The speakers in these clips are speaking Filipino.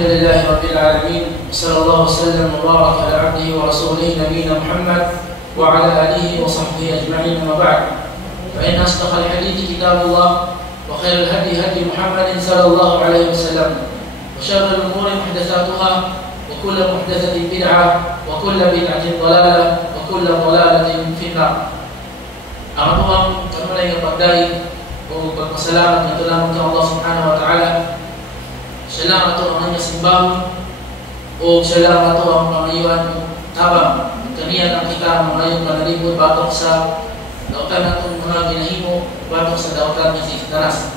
الحمد لله رب العالمين، صلى الله وسلم وبارك على عبده ورسوله نبينا محمد وعلى آله وصحبه أجمعين. أما بعد، فإن أصدق الحديث كتاب الله، وخير الهدي هدي محمد صلى الله عليه وسلم، وشر الأمور محدثاتها، وكل محدثة بدعة، وكل بدعة ضلالة، وكل ضلالة في النار. Angatuang kanunay nga pagdai o pagpasalamat nito lamang kay Allah subhanahu wa ta'ala. Siya lang ato ang kanyang simbahon o siya lang ato ang pangayuan tabang kaniya ang kita mangayong panalibot batok sa dautan natong mga ginahimo batok sa dautan nga si Daras.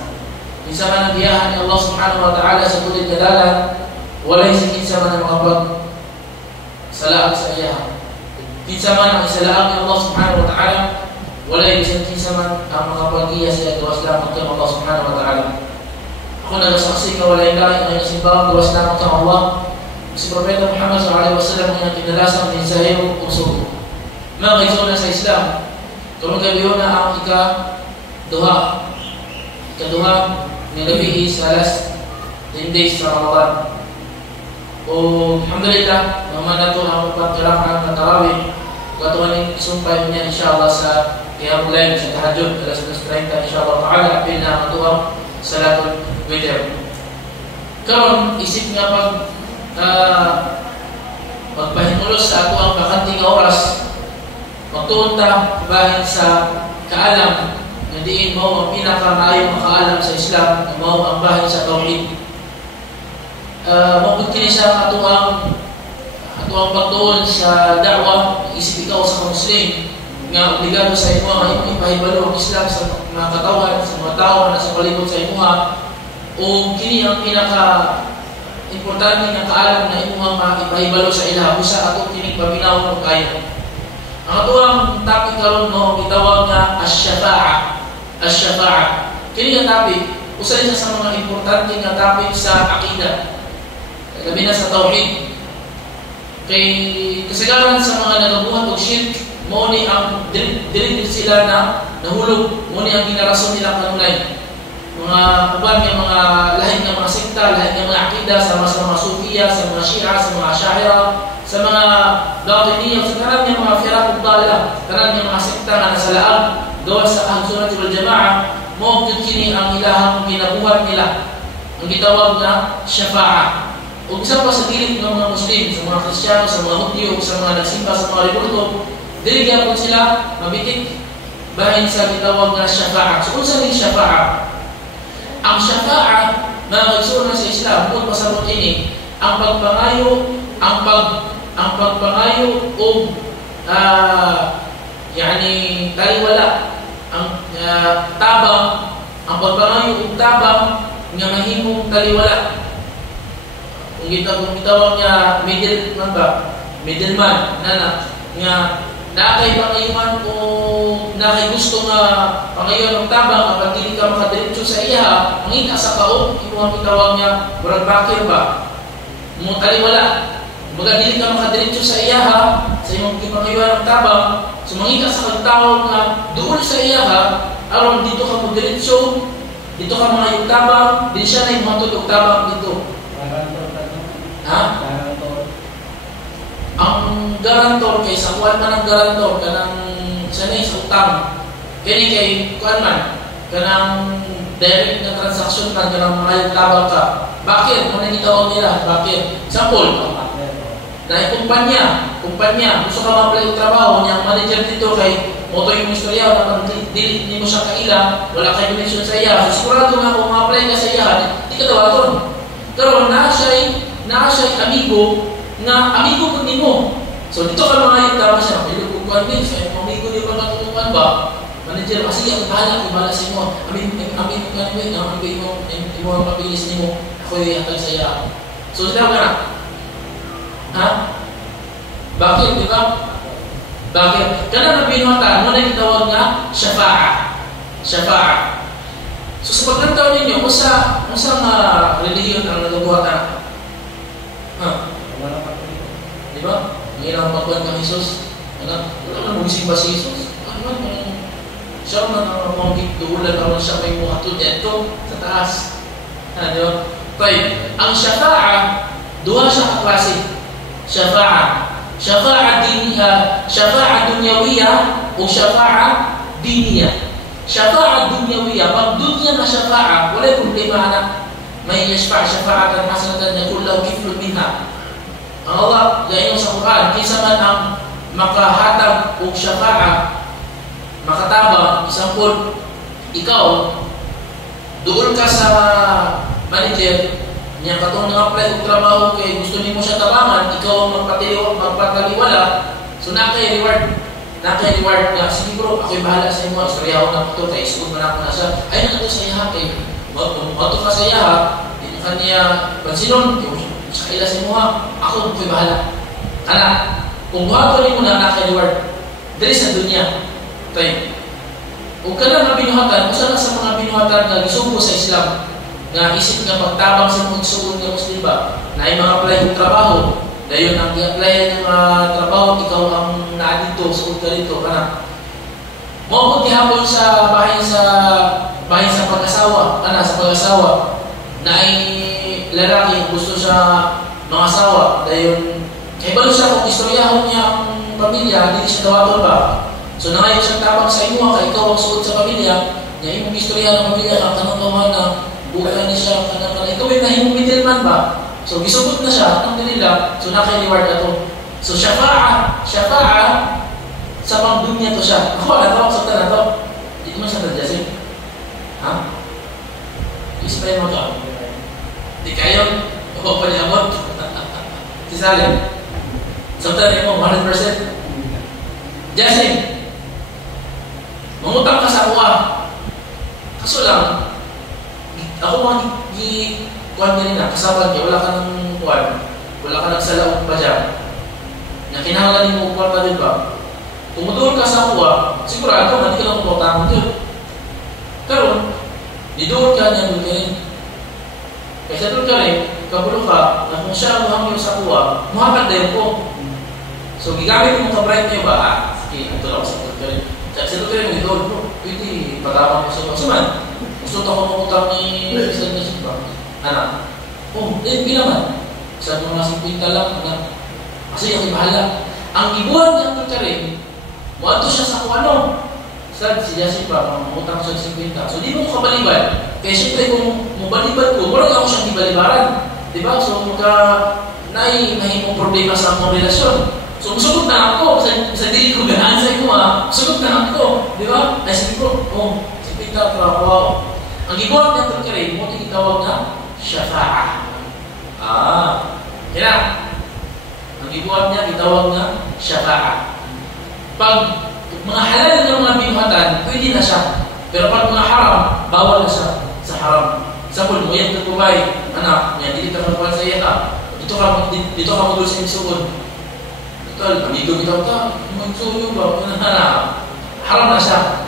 Minsan man ang biyahan ni Allah subhanahu wa ta'ala sa tulid kadalan, walay si kinsa man ang makapag salaang sa iya. Kinsa man ang isalaang ni Allah subhanahu wa ta'ala, walay bisan kinsa man ang makapag-iya sa gawas lamang kay Allah subhanahu wa ta'ala. Ako nagasaksi ka walay lahi ang simbahan gawas lamang kay Allah. Si Propeta Muhammad sallallahu alaihi wasallam ang kinalasang mensahero o sugo. Mga kaigsoon sa Islam, karong gabi na ang ikaduha ng gabi sa last 10 days sa Ramadan. O alhamdulillah, naman na ito ang pagkarakaan ng tarawih. Katuan yung isumpay niya insyaAllah sa Qiyamul Layl sa tahajjud alas 30 insyaAllah ta'ala apil na matuwang salatul witr. Karon isip nga pagpahimulos sa ato ang bakanting oras, magtuon ta bahin sa kaalam na diin mo ang pinakamaayong makaalam sa Islam, na mo ang bahin sa tawhid. Mabagkini siya ato ang pagtuon sa da'wah. Isip ikaw sa Muslim nga obligado sa imo nga imo ipahibalo ang Islam sa mga katawan, sa mga tao na sa palibot sa imo, o kini ang pinaka importante nga kaalam na imo nga ipahibalo sa ilaha usa ato kini paminaw og kayo. Ang atuang topic karon no gitawag nga as-shafa'a. Kini nga topic usa din sa mga importante nga topic sa akida, labi na sa tauhid. Kay kasagaran sa mga nagabuhat og shirk, mo ni ang dili sila na nahulog, mo ni ang ginarason nila kanunay. Mga uban nga mga lahi nga mga sekta, lahi nga mga akida sa mga Sufiya, sa mga Shia, sa mga Ash'ariyya, sa mga Batiniyya, sa kanan nga mga firaq dalla, kanan nga mga sekta nga nasa laag gawas sa Ahlus Sunnah wal Jama'ah, mo kini ang ilahang ginabuhat nila. Ang gitawag na shafa'a. O isa pa sa gilid ng mga Muslim, sa mga Kristiyano, sa mga Hudyo, sa mga nagsimba, sa mga rebulto, dili gyapon sila mabitik bahin sa gitawag nga shafa'a. So unsa ni shafa'a? Ang shafa'a na magsuon sa Islam kung pasabot ini ang pagpangayo, ang pagpangayo o taliwala, ang tabang, ang pagpangayo o tabang nga mahimong taliwala. Kung gitawag niya middleman nga nakay pangayuan o nakay gusto nga pangayuan ng tabang kapag hindi ka makadiretso sa iya, mangita sa kaon, imo ang gitawag niya murag bakir ba mo taliwala, baga dili ka makadiretso sa iya sa imong pangayuan ng tabang, so mangita sa kagtawag nga duol sa iya aron dito ka mo diretso, dito ka mangayong tabang, di siya na imatod og tabang dito. Ang garantor kay sa kuan man ang garantor kanang sanay sa utang kini kay kuan man kanang direct na transaction man kanang mga tabang ka. Bakit mo na gitawag nila? Bakit? Example, na kumpanya gusto ka ma-apply og trabaho niya manager dito kay moto yung istorya na dili nimo siya kaila, wala kay connection sa iya, sigurado nga kung ma-apply ka sa iya di ka dawaton. Pero na siya amigo nga amigo pud nimo. So dito ka mga tama siya, dili ko convince ay amigo ni ba katutukan ba? Manager kasi ang bahala kung bala sa imo. Amin imo ang pabilis nimo. Ako ay atag sa iya. So sila ka bakit di ba? Bakit? Kana na binuhatan mo na gitawag nga shafa'a. So sa pagkantaw ninyo, usa nga relihiyon ang nagabuhatan. Di ba? Ngayon ang pagkuhan kang Jesus. Wala na magsimba si Jesus. Siya man ang mamagit duulan naman siya may muhatod dito sa taas. Di ba? Kaya, ang shafa'a Dua siya kaklase. Syafa'a dunyawiyah o syafa'a diniyah. Syafa'a dunyawiyah, pag dunya na syafa'a, wala problema na may yashfa' syafa'atan hasanatan yakul lahu kiflun minha. Ang Allah gayon sa Quran, kaysa man ang makahatag o syafa'a makatabang, isampol ikaw doon ka sa manager niya katong nang-apply og trabaho kay gusto nimo siya tabangan, ikaw ang magpataliwala, so nakay reward nga, sige bro, ako'y bahala sa imo, istoryaho na ito, kay isugod na ako na siya, ay na ito sa iya, kay ito ka sa iya, hindi ka niya pansinon, sa ila sa imo ha, ako ako'y bahala. Kana, kung buhato rin mo na nakay reward, dali sa dunya, tayo. Kung ka na binuhatan, kung saan sa mga binuhatan na gisubo sa Islam, nga isip nga pagtabang sa mga suod ng Muslim ba, na ay mga apply ng trabaho, dayon ang i-apply ng trabaho, ikaw ang naadito, suod ka rito, kana. Mawag gihapon sa bahay sa pag-asawa, sa pag-asawa, na ay lalaki, gusto siya mga asawa, dayon, kaya balo siya kung istoryahon niya ang pamilya, hindi siya dawaton ba? So nangayon siyang tabang sa imo, kaya ikaw ang suod sa pamilya, niya imong istoryahan ng pamilya, kanang tawanan, bukan ni siya, kanang ikaw ay nahimong middleman ba? So gisubot na siya, ang nila, so nakay-reward na to. So syafa'a sa pangdunya to siya. Ako na to, sakta na to. Hindi mo siya tadyasin. Ha? Isipay mo to. Di kayo, o paniamot. Si Salim. Sakta na mo, 100%. Jasin. Mangutang ka sa kuha. Kaso lang, ako kuhan ka rin na, kasabag niya, wala ka ng kuhan, wala ka ng salaong pa dyan, na kinahanglan mo kuhan ka din ba? Tumudul ka sa kuha, sigurado, hindi ka lang kumutang doon. Karoon, didul ka niya doon kayo. Kaysa doon ka rin, kabulo ka, na kung siya ang muhangyo sa kuha, muhangad na yun po. So, gigamit mo ka-bright niyo ba? Sige, ito lang sa doon ka rin. Sa doon ka rin, may doon po, pwede, patama mo sa pagsuman. Gusto ako mangutang ni Isang Nasib ba? Anak. Hindi naman. Sabi mo nga 50 lang, anak. Kasi ako bahala. Ang ibuhan niya ang rin, muadto siya sa kung ano. Sabi si Jasip ba, mangutang siya 50. So, di mo kabaliban. Kaya siyempre, kung mabaliban ko, wala ako siyang ibalibaran. Diba? So, mahimong problema sa akong relasyon. So, sugot na ako. Sa dili ko ganahan sa ito, sugot na ako. Diba? Ay, sabi ko, 50 ako. Ang gibuhat niya ito karin, mo tinitawag na syafa'a. Kaya, ang gibuhat niya, itawag na syafa'a. Pag mga halal ng mga binuhatan, pwede na siya. Pero pag mga haram, bawal na siya sa haram. Sa pun, mo yan nagpubay, anak, yan, dito ka magpuan sa iya ka. Dito ka magul sa insuon. Ito, panigo bitaw ka, magsuyo ba? Haram na siya.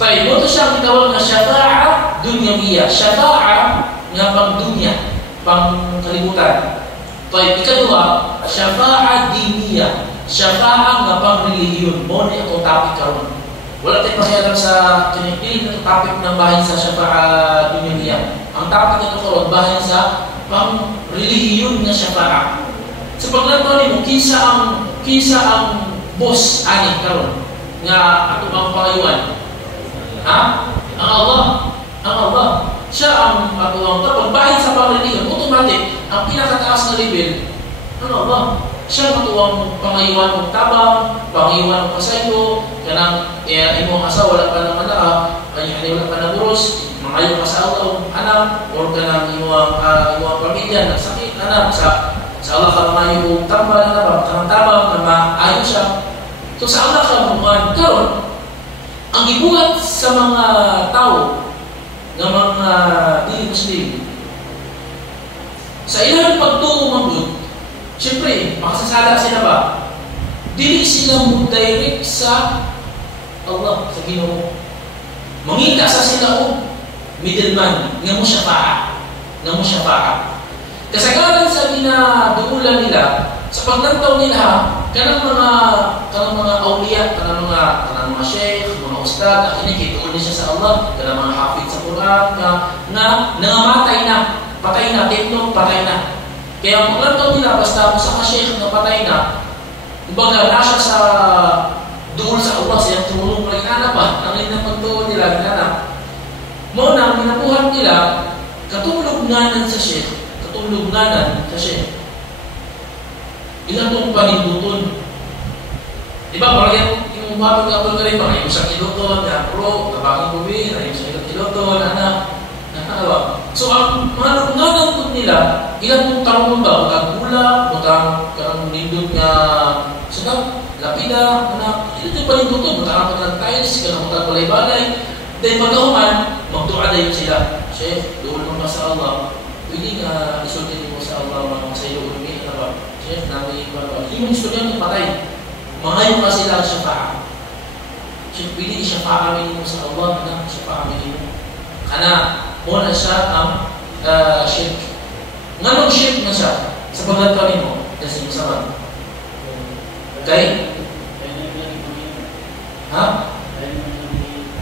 Tayo, ito siya ang tinawag na syafa'a dunyawiyah. Syafa'a nga pang dunya, pang kalibutan. Tayo, ikadua, syafa'a diniyah. Syafa'a nga pang relihiyon. Mo na itong topic karon. Wala tayong pakialam sa kinipili ng topic ng bahay sa syafa'a dunyawiyah. Ang topic ito karon, bahay sa pang relihiyon na syafa'a. Sa paglantaw nimo, kinsa ang boss ani karon nga ato bang pangayuan? Ang Allah. Siya ang atuang kapag bahin sa pangreliyon, automatic, ang pinakataas na level, ang Allah. Siya ang atuang pangayuan ng tabang, pangayuan ng pasaylo, kanang imong asa, wala pa ng anak, wala pa ng buros, mangayo ka sa Allah, anak, or kanang imong pamilya, nagsakit, anak, sa Allah ka mangayo tambal, kanang tabang, na maayo siya. So sa Allah ka mga karon, ang gibuhat sa mga tao ng mga di-Muslim sa ilang pagtuo magod, siyempre, makasasala sila ba? Dili sila mo-direct sa Allah, sa Ginoo. Mangita sa sila middleman, nga mo syafa'a. Kasagaran sa ginaduulan nila, sa paglantaw nila, kanang mga awliya, kanang mga sheikh, mga ustad, na kinikituon niya sa Allah, kanang mga hafid sa Quran, na nangamatay na, patay na, tekno, patay na. Kaya kung lantaw nila, basta sa ka-sheikh na patay na, kumbaga nasa sa doon sa Allah, siyang tumulong na inanap ba? Ang inapagtuon nila, inanap. Muna, minabuhat nila, katulugnanan sa sheikh. Katulugnanan sa sheikh. Ilan itong paninduton. Diba, parang yung umabot ka pa rin, mga yung sa kiloton, na pro, nabaging buwi, na yung sa kiloton, anak. So, ang mga lugnanan po nila, ilan itong tarong ba? Kagula, butang karang nindot nga, sadap, lapida, anak. Ito yung paninduton, butang ang tiles, karang butang balay-balay. Dahil pagkahuman, magdua na yun sila. Chef, doon mo sa Allah. Pwede nga isultin mo sa Allah, mga sa iyo, umi, ano ba? Chef, namin yung barba. Yung istoryan yung patay. Mga yung kasi lang syafa'a. Chef, pwede i-syafa'a amin mo sa Allah, anak, syafa'a amin mo. Kana, muna siya ang shirk. Nganong shirk na siya? Sa pagkakawin mo, kasi masama. Okay? Ha?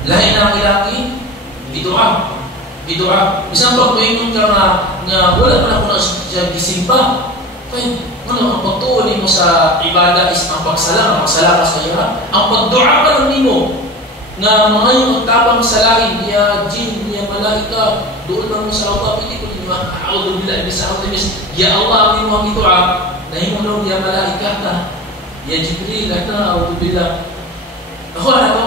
Lain ang ilaki, bidua. Bidua. Isang pagpaingon ka nga wala man ako na siya gisimba. Kaya, ang pagtuon mo sa ibada is ang pagsala ka sa iya. Ang pagdua pa lang nimo nga mga yung magtabang sa lain, niya jin, niya malaika, doon lang mo sa Allah, pwede ko ninyo, a'udhu billah, bisa ya Allah, amin mo ang bidua, nahimulong ya malaika na, ya Jibril, na, a'udhu billah. Ako na to?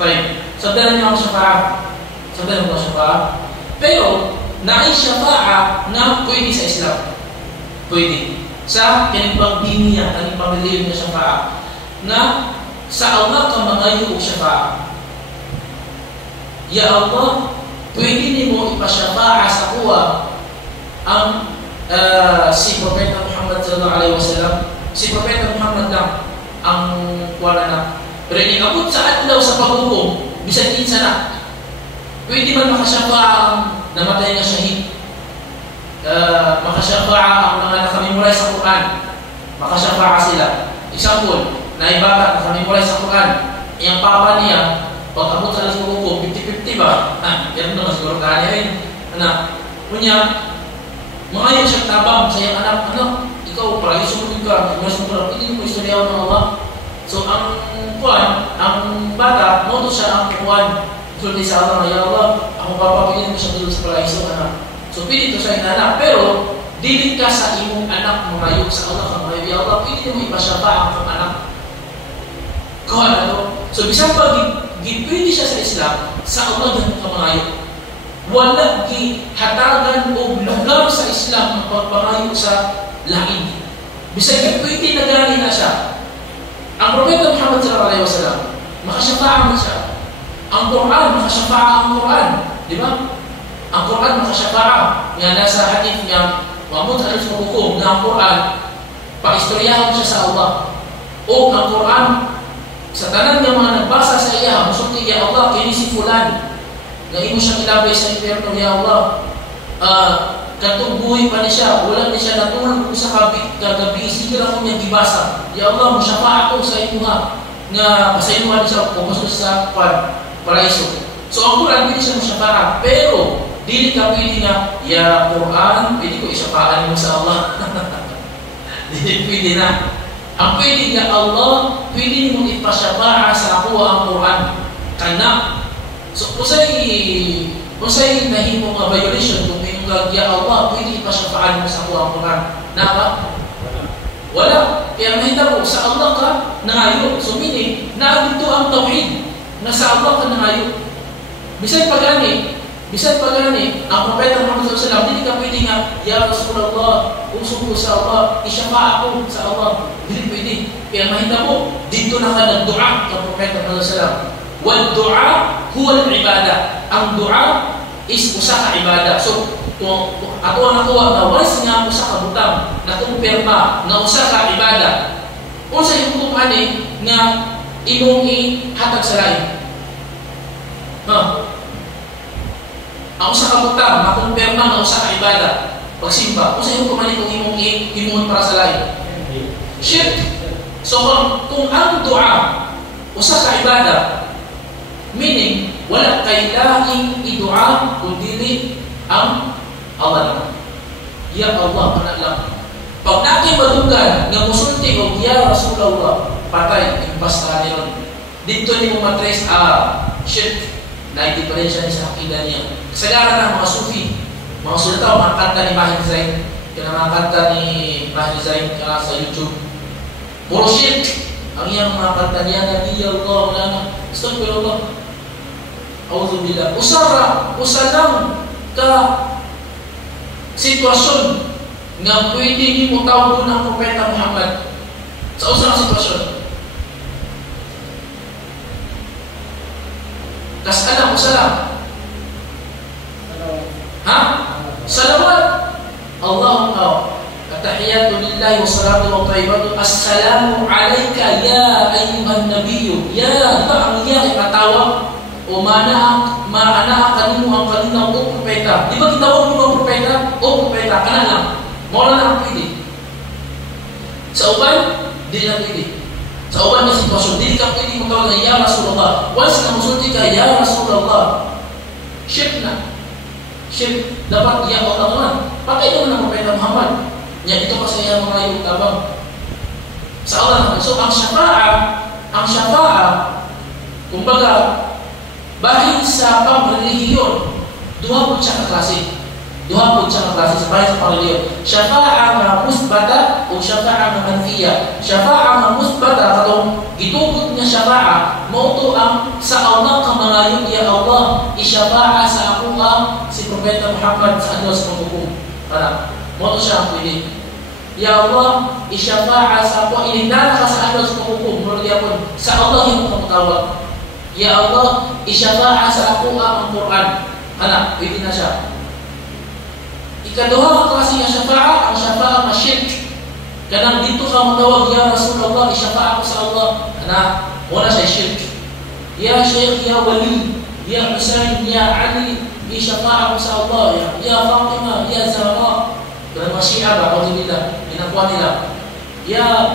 Tayo. Sabihan niyo ang syafa'a. Sabihan mo ang syafa'a. Pero, na'ay syafa'a na pwede sa Islam. Pwede. Sa kanimpang biniya, kanimpang reliyon na syafa'a. Na sa Allah ka mangayo o syafa'a. Ya Allah, pwede ni mo ipasyafa'a sa kuwa ang si Propeta Muhammad sallallahu alaihi wasallam. Si Propeta Muhammad lang ang kuwala na. Pero inabot sa adlaw sa paghukom, bisan kinsa na. Pwede man makasyafa'a ang namatay na syahid. Makasyafa'a ang mga nakamemorize sa Quran. Makasyafa'a sila. Example, na ibata nakamemorize sa Quran. Yung papa niya, pag abot sa alas paghukom, 50-50 ba? Yan naman siguro kanya rin. Kunya, mga yung siyang tabang sa iyong anak, ikaw, para isumunod ka, hindi mo istoryaw ng Allah. So, ang bata, moto siya ang kukuhan. Sulti sa Allah, ya Allah, ako papapilin mo siya dito sa paraiso, anak. So, pili ito siya anak. Pero, dilit ka sa imong anak, mangayog sa Allah, kang mayo, ya Allah, pili mo ipasyapa ang kong anak. Kuhan na to. So, bisang pag gipili siya sa Islam, sa Allah ganun ka mangayog. Wala hatagan o lugar sa Islam ang pagpangayog sa lain. Bisang pwede na gani na siya. Ang Propeta Muhammad sallallahu alaihi wasallam, makasyafa'a mo siya. Ang Quran, makasyafa'a ang Quran. Di ba? Ang Quran, makasyafa'a. Nga nasa hadith niya, mamut alis mo hukum na ang Quran, paistoryahan siya sa Allah. O ang Quran, sa tanan ng mga nagbasa sa iya, musulti, ya Allah, kini si Fulan, na imo siyang ilabay sa impyerno, ya Allah, katong buhay pa ni siya, wala ni siya natulog ko sa kagabi, sige lang ko niyang gibasa. Ya Allah, musyafa ako sa imo nga pasayuhan siya, pumasok sa paraiso. So ang Quran, pwede siya musyafa. Pero, dili ka pwede nga, ya Quran, pwede ko isyafaan mo sa Allah. Dili pwede na. Ang pwede nga Allah, pwede mo ipasyafa sa ako ang Quran. Kana. So, kusay nahimo nga violation kung may ya Allah, pwede ipasyafaan mo sa ako ang Quran. Naka? Wala. Kaya mahita mo, sa Allah ka nangayo. So meaning, naabito ang tawhid na sa Allah ka nangayo. Bisan pagani, ang Propeta Muhammad SAW, hindi ka pwede nga, ya Rasulullah, usog ko sa Allah, isyafa ako sa Allah. Hindi pwede. Kaya mahita mo, dito na ka nag-dua ka Propeta Muhammad SAW. Wal-dua, huwa al-ibadah. Ang dua is usa ka ibada. So, ato ang nakuha na once nga usa ka butang, nakumpirma na usa ka ibada. Unsa yung hukum ani nga imong ihatag sa lain? Ang usa ka butang, nakumpirma na usa ka ibada. Pagsimba, unsa yung hukum ani kung imong himuon para sa lain? Shirk. So, kung ang dua usa ka ibada, meaning, wala kay laing idua kundi ang Allah. Ya Allah, kana lang. Pag natin madugan, nga musulti o Ya Rasulullah, patay, impas na ron. Dito ni mo matrace, shirk, na diferensya niya sa akida niya. Kasagaran ng mga sufi, mga sultaw, mga kanta ni Mahir Zain, kaya mga kanta ni Mahir Zain, kaya sa YouTube. Puro shirk, ang iyang mga kanta niya, na Ya Allah, wala na, astagfirullah. Auzubillah. Usalang ka sitwasyon nga pwede ni mo tawag ng Propeta Muhammad sa usang sitwasyon. Kasalang usalang. Ha? Salawat. Allahumma at-tahiyatu lillahi wa salatu wa tayyibatu assalamu alayka ya ayyuhan nabiyyu. Ya, diba ang iya ipatawag o maana kanino ang kanina o propeta. Di ba kitawag mo ang propeta? O propeta, kana lang. Mawala na ang pwede. Sa uban, di na pwede. Sa uban na sitwasyon, di ka pwede mo tawag na Ya Rasulullah. Once na musulti ka, Ya Rasulullah, shirk na. Shirk, dapat Ya Allah naman. Patay naman ang propeta Muhammad. Yan, ito kasi yung mga yung tabang. Sa Allah naman. So, ang syafa'a, kumbaga, bahid sa pang-relihiyon, duha po siya kaklase. Duha po siya kaklase sa bahid sa pang-relihiyon. Syafa'a nga musbata o syafa'a nga manfiya. Syafa'a nga musbata, katong gitugot niya syafa'a, mauto ang sa Allah ka mangayon, Ya Allah, isyafa'a sa ako si Propeta Muhammad sa adwa sa paghukom. Para, mauto siya ang pwede. Ya Allah, isyafa'a sa ako, inindana ka sa adwa sa paghukom. Murag sa Allah yung kapatawag. Ya Allah, isyafa'a sa ako ang Quran. Ana, pwede na siya. Ikaduha ang klase ng syafa'a, ang syafa'a na shirk. Kanang dito ka matawag, Ya Rasulullah, isyafa'a ko sa Allah. Ana, wala siya shirk. Ya Shaykh, Ya Wali, Ya Husayn, Ya Ali, isyafa'a ko sa Allah. Ya Fatima, Ya Zahra. Kanang mga Shia ba, Auzubillah, ginakuha nila. Ya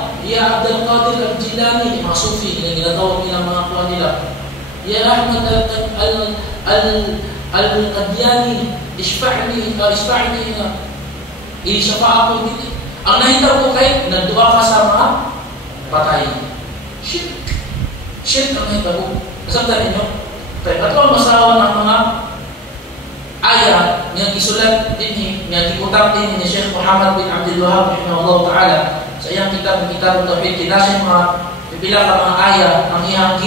Abdul Qadir Al-Jilani, mga Sufi, ginatawag nila mga kuha nila. Ya Ahmad Al-Qadyani, ishfa'ni, isyafa'a ko dito. Ang nahita ko kay, nagdua ka sa mga patay. Shirk. Shirk ang nahita ko. Nasabda ninyo? Ito ang masawa ng mga ayat nga gisulat din nga gikutak din ni Sheikh Muhammad bin Abdul Wahhab rahimahullah ta'ala sa iyang kitab Tauhid. Kinasya mga pipila ka mga ayat ang iyang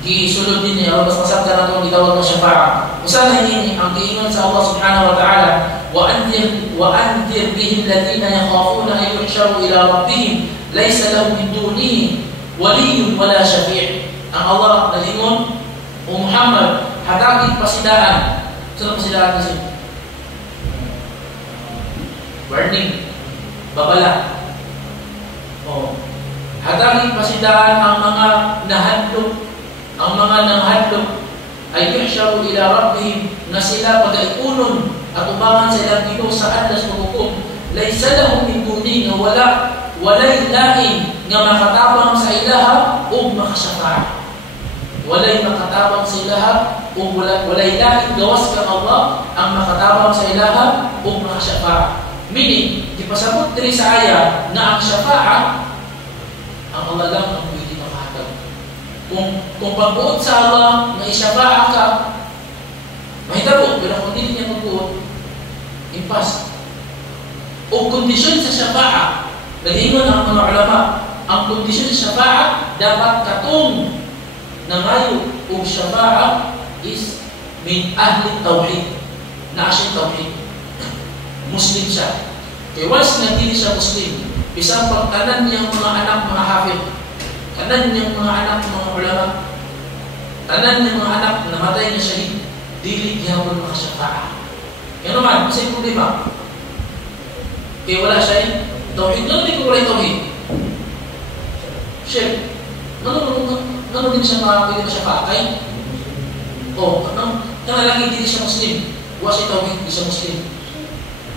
gisulod din niya, mas masabda na itong gitawag ng syafa'a. Usa na ini ang giingon sa Allah subhanahu wa ta'ala, wa anzir bihi alladhina yakhafuna an yuhsharu ila rabbihim laysa lahum min dunihi waliyyun wala syafi'. Ang Allah nalingon, O Muhammad, hatagin pasidaan. Saan pasidaan kasi? Warning, babala. Hatagin pasidaan ang mga nahadlok. Ang mga nanghadlok ay yuhsharu ila rabbihim na sila pag-iunon at ubangan sa ilang Ginoo sa adlas paghukom. Laysa lahum min dunihi walay lain nga makatabang sa ilaha o makasyafa'a. Walay makatabang sa ilaha o walay lain gawas kang Allah ang makatabang sa ilaha o makasyafa'a. Meaning, ipasabot diri sa aya na ang syafa'a ang Allah lang ang pwede makahatag. Kung pagbuot sa Allah na isyafa'a ka, mahitabo, pero kung hindi niya magbuot, impas. O kondisyon sa syafa'a, nag-ingon ang mga ulama, ang kondisyon sa syafa'a, dapat katong nangayo o syafa'a is min ahli tawhid. Na siya tawhid. Muslim siya. Kaya once nagdili siya Muslim, isang pagtanan niyang mga anak, mga hafid, tanan niyang mga anak, mga ulama, tanan niyang mga anak, namatay na syahid, dili gyapon makasyafa'a. Yan naman, kasi problema. Kaya wala siya tawhid. Ano din ko wala tawhid? Shirk. Ano din siya pwede masyafa'a? Kaya? Kaya lagi din siya Muslim. Wala siya tawhid, di siya Muslim.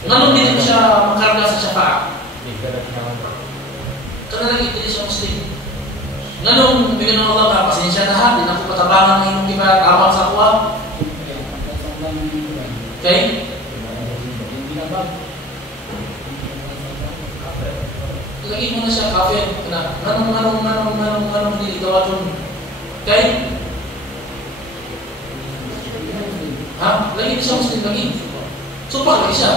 Ano din siya makarga sa syafa'a? Kaya lagi din siya Muslim. Nganong bigyan ng Allah ka, pasensya na ha, di na ko patabangan ng inyong kiba, tawag sa kuha. Okay? lagi mo na siya kafir na manong diligawaton kay lagi di siya Muslim lagi. Sumpah lagi siya.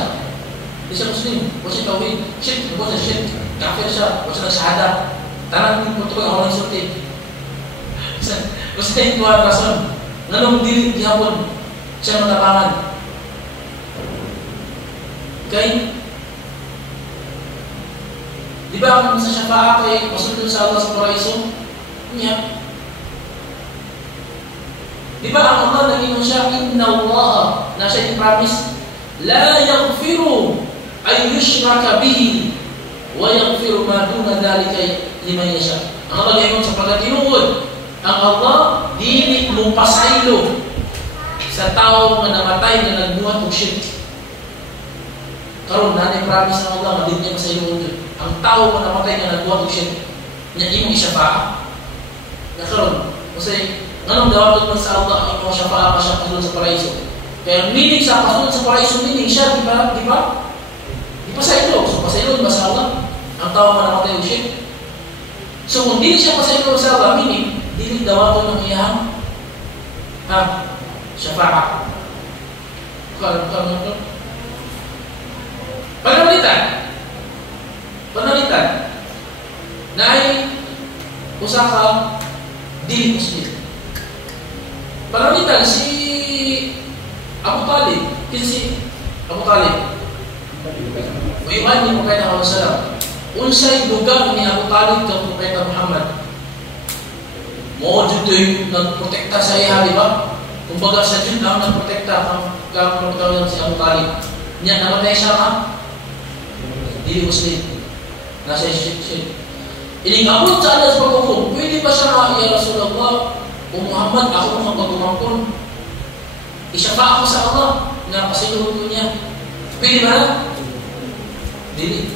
Di siya Muslim. Huwag siya tawid. Shit. Huwag siya shit. Kafir siya. Huwag siya nagsahada. Tanang yung puto yung orang sulti. Basta yung tuwa rason. Nanong dili gihapon siya matabangan. Okay? Di ba kung sa syafaat ay masunod sa Allah sa paraiso? Niya. Di ba ang Allah naging siya, Inna Allah, na siya i-promise, La yaghfiru ay yushraka bihi wa yaghfiru ma duna dhalika liman yasha. Ang Allah naging sa pagkatinuod, ang Allah dili mo pasaylo sa tao na namatay na nagbuhat og shirk. Karon na promise ng Allah nga dili niya pasaylo ug ang tao na namatay na nagbuhat og shirk. Nya imo isyafa. Na karon, kasi anong dawaton man sa Allah ang imo syafa'a siya pasunod sa paraiso. Kaya meaning sa pasunod sa paraiso meaning siya di ba? Di pasaylo. So pasaylo ba sa Allah ang tao na namatay og shirk? So kung dili siya pasaylo sa Allah meaning dili dawaton ng iyang syafa'a. Kalau panalitan na ay usa ka dili Muslim. Panalitan si Abu Talib, si Abu Talib. Uiman ni Propeta Muhammad sallallahu alaihi wasallam. Unsay dugang ni Abu Talib kang Propeta Muhammad? Mo jud yung nagprotekta sa iya, di ba? Kumbaga sa jud ang nagprotekta kang Propeta si Abu Talib. Niya namatay siya dili Muslim. Nasa shirk. Iningabot sa Allah sa paghukom. Pwede ba siya ya Rasulullah o Muhammad ako ang magpagumangkon? Isyafa ako sa Allah na pasiluhod ko niya. Pwede ba na? Dili.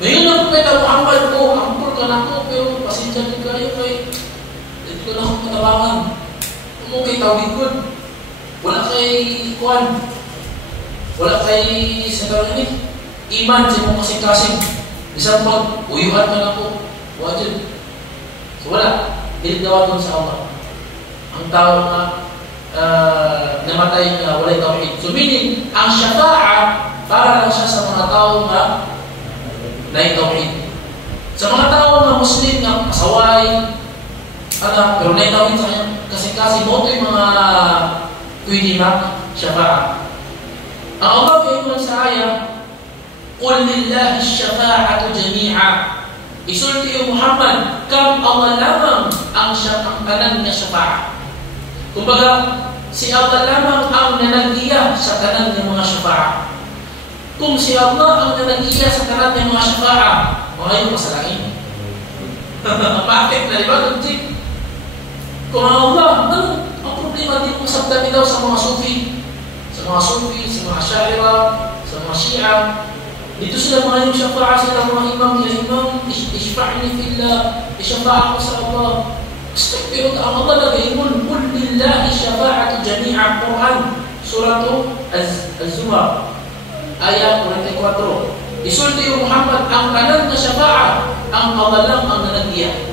Ngayon ang Propeta Muhammad ko, ampul ka na ko, pero pasensya din kayo kay dito ko na akong panabangan. Kung kay tawid ko, wala kay kuwan. Wala kay sa tawid ni iman sa mong kasing-kasing. Isang pag uyuhan man ako, wajib. So wala, diligawaton sa Allah. Ang tao na namatay na walay tawhid. So meaning, ang syafa'a para lang siya sa mga tao na may tawhid. Sa mga tao na Muslim na pasaway, pero may tawhid sa kanya kasing-kasing, mo ito yung mga pwede na syafa'a. Ang Allah kayo sa ayah, Qul lillahi syafa'atu jami'a. Isulti yung Muhammad, kam Allah lamang ang tanan niya syafa'a. Kumbaga, si Allah lamang ang nanag-iya sa tanan ng mga syafa'a. Kung si Allah ang nanag-iya sa tanan ng mga syafa'a, mga yung masalangin. Bakit na, di ba? Kung Allah, ang problema din kung sabdami daw sa mga sufi, sa mga Ash'ariyya, sa mga Shia. Dito sila mga yung syafa'a sila mga imam, ya imam, ishfa'ni fillah, isyafa'a ko sa Allah. Pero ang Allah nag-imun, Qul lillahi syafa'atu jami'a. Quran, suratu Az-Zumar, ayat 44. Isulti yung Muhammad, ang kanan na syafa'a, ang Allah lang ang nanagdiya.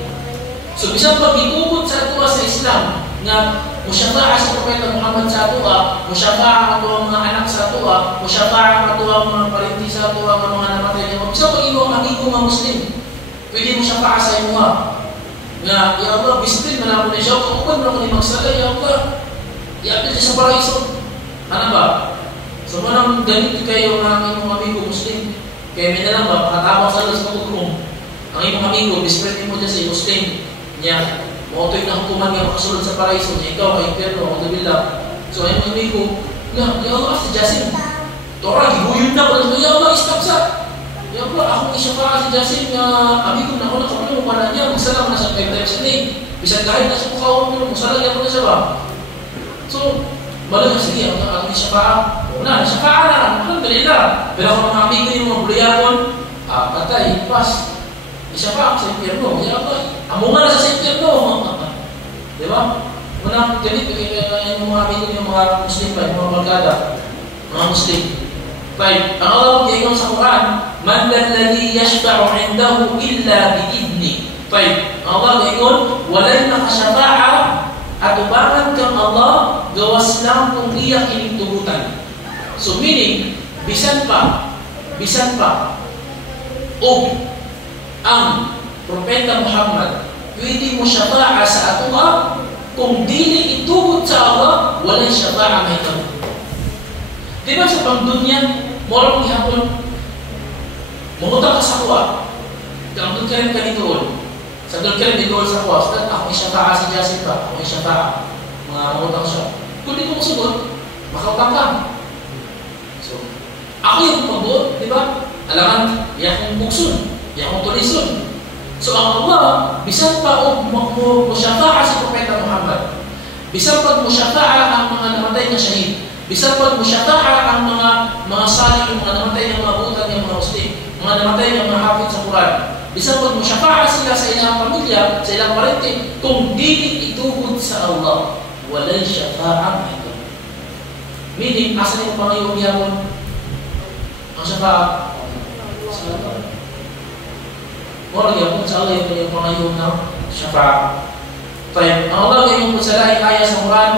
So bisang pag-itubot sa atua sa Islam, na musyafa'a sa Propeta Muhammad sa atua, musyafa'a ato ang mga anak sa atua, musyafa'a ato ang mga parinti sa atua, ang mga namatay niya. Bisang pag-inom ang amigo mga Muslim, pwede musyafa'a sa imo nga, ya Allah, bistin man ako ni siya, kakupan man ako ni magsala, ya Allah, iapil siya sa paraiso. Ano ba? So manang ganito kayo ng imong amigo Muslim, kaya may nalang ba, makatabang sa Allah sa pagkukum. Ang imong amigo, bistin mo dyan sa Muslim, niya, mautoy na hukuman nga makasulod sa paraiso niya, ikaw ay impyerno, auzubillah. So ay mga amigo, ya Allah, si Jasim, Tora, gibuyod na ko, ya Allah, stop sa. Ya Allah, akong isyafa'a si Jasim na amigo na ako nakapulo mo na niya, magsalang na sa 5 times a day. Bisan kahit nasa mukha ko, magsalang niya ko na siya ba? So, malang sige, akong isyafa'a. Una, isyafa'a na, alhamdulillah. Pero ako mga amigo niyo, mga buliyakon, patay, pas. Isyafa'a sa impyerno, ya Allah, amungan na sa impyerno. Di ba? Una, ganit, yung mga amigo niyo, mga Muslim ba, yung mga barkada, mga Muslim. Baik, ang Allah sa Quran, man lalladhi yashfa'u 'indahu illa bi'idni. Baik, Allah gayon walay nakasyafa'a atubangan kang Allah gawas lang kung iya kinitugutan. So meaning bisan pa ang Propeta Muhammad pwede mo syafa'a sa atuwa kung dili itugod sa Allah walay syafa'a may kabut. Di ba sa pangdunya morong gihapon mangutang ka sa kuwa kaangdod ka rin kanitoon sa doon ka rin bigol sa kuwa sa ako isyafa'a si Jessica ako isyafa'a mga mangutang siya kung di ko masunod makautang ka. So ako yung pagbuot, di ba? Alangan yakong buksun yakong tulison. So ang Allah bisan pa og musyafa'a si Propeta Muhammad bisan pag musyafa'a ang mga namatay na syahid bisan pag musyafa'a ang mga salih mga namatay ng mga butan ng mga ustig mga namatay ng mga hafid sa Quran bisan pag musyafa'a sila sa ilang pamilya sa ilang parente kung dili itugod sa Allah walay syafa'a ito. Meaning asa ni pangayon yapon ang syafa'a sa Allah mora yapon sa Allah yung pangayon ng syafa'a. Tayo Allah gayon po sa laing ayat sa Quran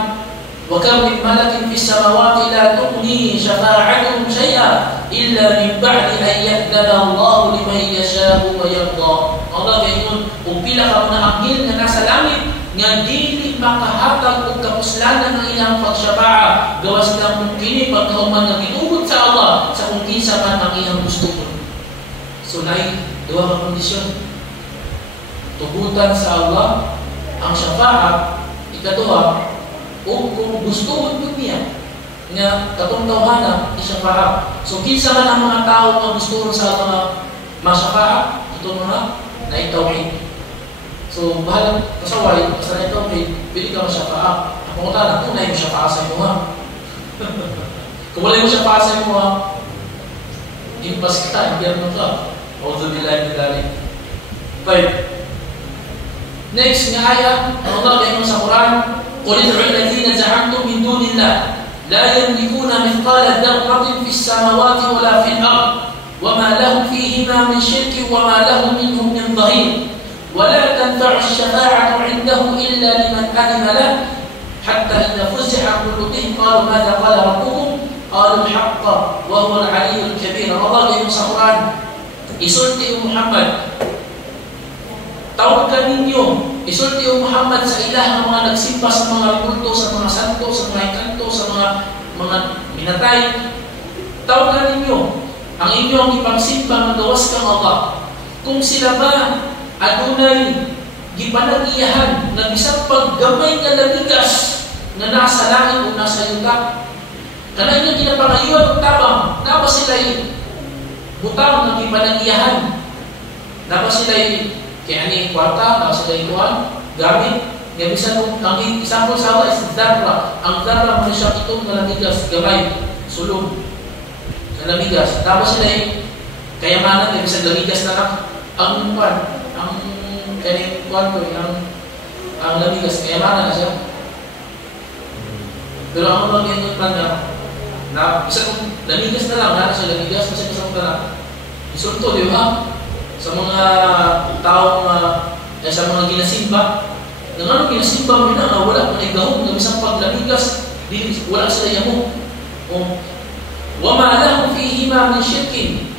وَكَمْ مِنْ مَلَكٍ فِي السَّمَاوَاتِ لَا تُغْنِي شَفَاعَتُهُمْ شَيْئًا إِلَّا مِنْ بَعْدِ أَنْ يَأْذَنَ اللَّهُ لِمَنْ يَشَاءُ وَيَرْضَى. Allah gayon kung pila ka mga anghel nga nasa langit nga dili makahatag og kapuslanan ng ilang pagsyafa'a gawas lang kung kini pagkauman nga gitugod sa Allah sa kung kinsa man ang iyang gusto. So nay duha ka kondisyon tugutan sa Allah ang syafa'a ikaduha o kung gusto mo niya nga katong tawhana isyafa'a. So kinsa man ang mga tao nga gusto sa mga masyafa'a ito mga naitawhid. So bahalang kasaway sa naitawhid pili ka masyafa'a. Ang pangutana kung na yung syafa'a sa imo ha. Kung wala mo syafa'a sa imo ha impas ka, impyerno ka. Auzu billahi min dzalik. Baik. Next nga ayat Allah gayon sa Quran قل ادعوا الذين زعمتم من دون الله لا يملكون مثقال ذرة في السماوات ولا في الأرض وما لهم فيهما من شرك وما له منهم من ظهير ولا تنفع الشفاعة عنده إلا لمن أذن له حتى إذا فزع عن قلوبهم قالوا ماذا قال ربكم قالوا الحق وهو العلي الكبير. Allah gayon sa Quran isulti Muhammad tawag ka ninyo isulti o Muhammad sa ilah ng mga nagsimba sa mga kulto, sa mga santo, sa mga ikanto, sa mga minatay. Tawagan ninyo ang inyong ipagsimba ng gawas kang Allah. Kung sila ba adunay gipanagiyahan na bisag paggamay nga lamigas na nasa langit o nasa yuta. Kana inyong ginapangayuan og tabang, na ba sila butang ng gipanagiyahan? Na ba sila kaya ni kwarta, na sila ikuan, gamit, nga bisan ang example sa Allah is dharra. Ang dharra mo siya itong nalamigas, gamay, sulong, nalamigas. Tapos sila kayamanan, nga bisan lamigas na lang, ang kwan, ang kaning kwan ko, ang lamigas, kayamanan na siya. Pero ang mga ganyan plan na bisan lamigas na lang, na siya lamigas, kasi bisan ko na, isulto, di ba? Sa mga taong sa mga ginasimba na nga ginasimba mo na wala man igahom na bisang paglamigas wala sila yamo wa ma lahu fihima min shirkin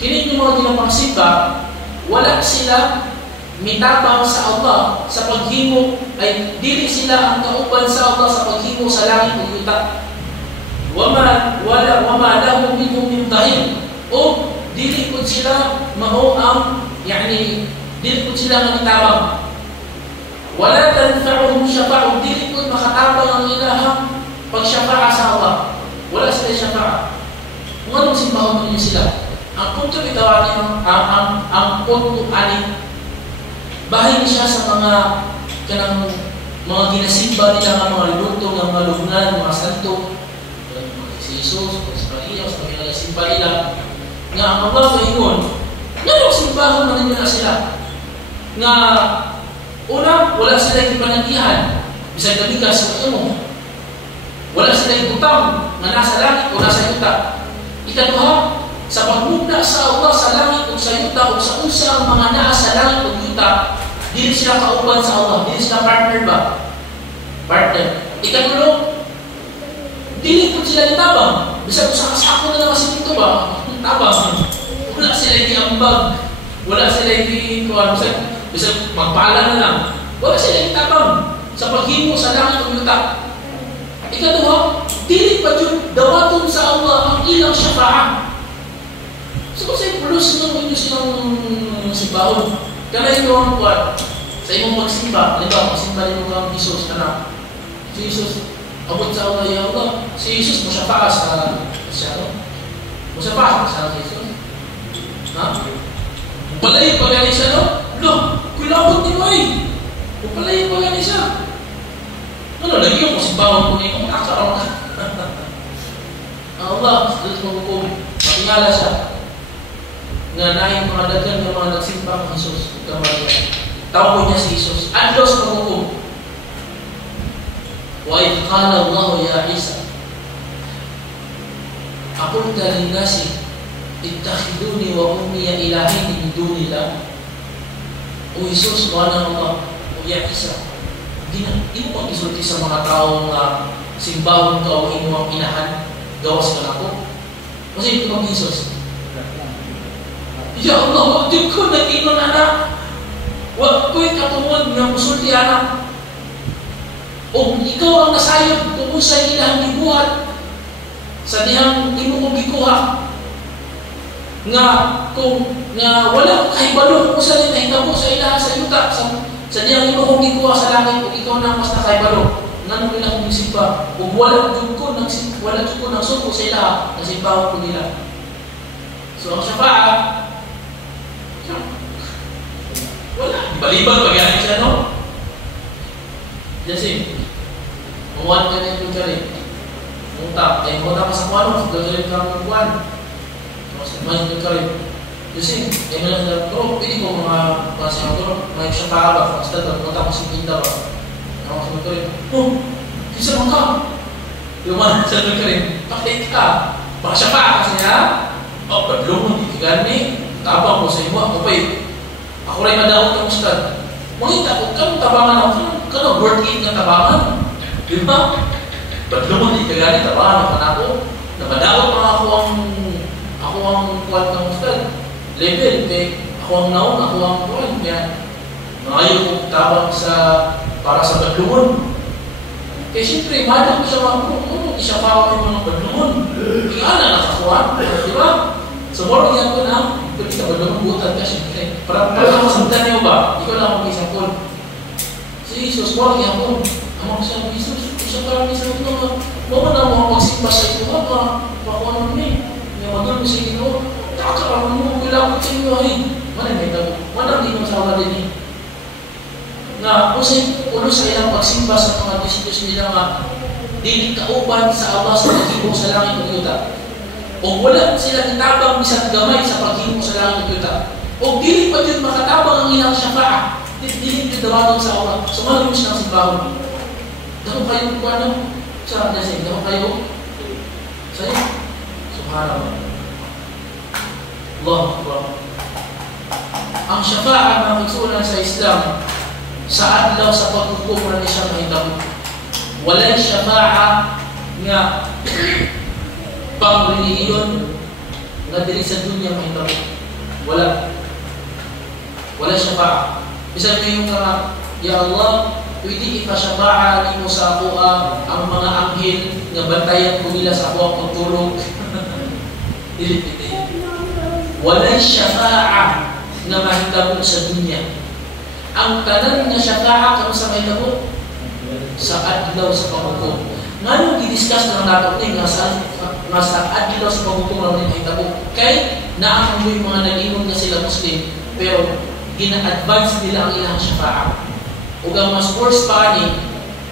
kini yung mga ginapangsimba wala sila mitabang sa Allah sa paghimo ay dili sila ang kauban sa Allah sa paghimo sa langit ug yuta wa ma lahu minhum min dhahir dili po sila mao ang dili po sila manitabang wala tanfa'uhum syafa'u dili po makatabang ang ilahang pagsyafa'a sa Allah wala sila syafa'a kung anong simbahon ninyo sila ang punto bitawin ang punto ani bahin siya sa mga kanang mga ginasimba nila nga mga liluto ng mga lubngan, mga santo si Jesus, si Maria, sa mga ginasimba nila nga ang Allah ngayon, ngayon simbahan na ninyo na sila. Nga, una, wala sila yung pananggihan. Bisag nabigas sa mo. Wala sila yung utang na nasa langit o nasa yuta. Ikaduha, sa pagmugna sa Allah sa langit ug sa yuta ug sa usa ang mga naa sa langit ug yuta, dili sila kauban sa Allah, dili sila partner ba? Partner. Ikatulo, dili po sila nitabang. Bisag sa kasako na lang kasi dito ba? Tabang. Wala sila iambag. Wala sila kuan bisag magpala na lang. Wala sila itabang sa paghimo sa langit ug yuta. Ikaduha, dili pa jud dawaton sa Allah ang ilang syafa'ah. So sa pulos ng inyo silang simbahon. Kaya ito ang kuwan. Sa imong magsimba, halimbawa, magsimba rin mo kang Jesus ka na. Si Jesus, abot sa Allah, ya Allah. Si Jesus, masyafa'a sa siya, no? Masyafa'a sa Jesus. Ha? Palayin pa gani siya, no? Loh, kulabot ni mo eh. Palayin pa gani siya. Ano, lagi yung simbahon ko niya, kung nakakaroon ka. Allah, salit maghukom. Matingala siya. Nga nahin mga dagan ng mga nagsimba ng Jesus. Tawag niya si Jesus. Adlaw sa paghukom. Wa idh qala Allah ya Isa, aqulta linnasi ittakhiduni wa ummi ilahin min dunillah. O Jesus, wala Allah. O ya Isa, imo pag-isulti sa mga tao nga simbahon ka o imo ang inahan gawas ka na ko. Kasi ito pag Jesus, ya Allah, wag din ko nag-inon anak. Wag ko'y katungod nga musulti anak. O ikaw ang nasayod kung sa ilahang gibuhat sa dihang imo kong gikuha. Nga kung nga wala kahibalo kung sa rin nahitabo sa ilaha sa yuta sa dihang imo kong gikuha sa langit kung ikaw na mas nakahibalo. Nanong nila kong simpa. Kung wala jud ko nang suko sa ilaha na simbahan ko nila. So ang syafa'ah, wala. Balibag pag-yanin siya, no? Jasim, mamuhan ka na yung rin. Muntak. Eh, muntak ka sa kuwan, gagaling ka ng kuwan. Mamuhan ka rin. Jasim, eh, malang na, pero pili ko mga senador, may syafa'ah ba? Basta, muntak ko si Pinta ba? Mamuhan ka rin. Oh, kisa mo ka. Lumahan sa ka rin. Pakit ka. Baka syafa'ah kasi niya. Oh, padlong, hindi ka gani. Tabang ko sa imo. Ako pa'y ako rin madaot ng ustad. Mungita ko, kanong tabangan ako, kanong worth it ng tabangan. Di ba? Ba't naman di kagani tabangan ako na ako? Napadaot mga ako ang kuwan ng ustad. Level, ako ang naon, ako ang kuwan. Kaya, ngayon ko tabang para sa badlungon. Kaya siyempre, madam ko siya mga isa pa ako yung mga badlungon. Kaya na nakakuhan. Di ba? So, more yan ko na, kung di ka badlungon, butan ka siyempre. Para masamdan niyo ba? Ikaw lang ang isang kon. Si Jesus, more yan ko. Amang siya, Jesus, siya parang isang kon. Mama na mga pagsimba sa ito, pakuha naman eh. Yung madul mo sa ito, kakakaroon mo, kailangan sa inyo ay. Manang may tago. Manang di mo sa mga din eh. Nga, ulo sa ilang pagsimba sa mga disitus nila nga, dili kauban sa Allah sa paghimo sa langit ng yuta. O wala sila itabang bisag gamay sa paghimo sa langit ng yuta. O dili pa yun makatabang ang ilang syafa'ah. Dili yun dawaton sa Allah. Sumalim siya ng simbahon. Dahil kayo kung ano? Sa nasib, dahil kayo sa'yo. Subhanallah. Allah Akbar. Ang syafa'ah na magsulan sa Islam sa adlaw sa paghukom na siya mahitabo. Walang syafa'ah nga pang-relihiyon nga dili sa dunya mahitabo. Wala syafa'ah. Bisan mo yung ya Allah, pwede ipa-syafa'ah nimo sa ako ang mga anghel nga bantayan ko nila sa ako ang pagtulog. Dili pwede. Walang syafa'ah nga mahitabo sa dunya. Ang tanan nga syafa'ah kamo sa mahitabo sa adlaw sa paghukom. Ngano gi-discuss na nato ni nga sa adlaw sa paghukom ra ni mahitabo. Kay naa ang mga nag-ingon nga sila Muslim, pero gina-advance nila ang ilang syafa'ah. Ug ang mas worse pa ni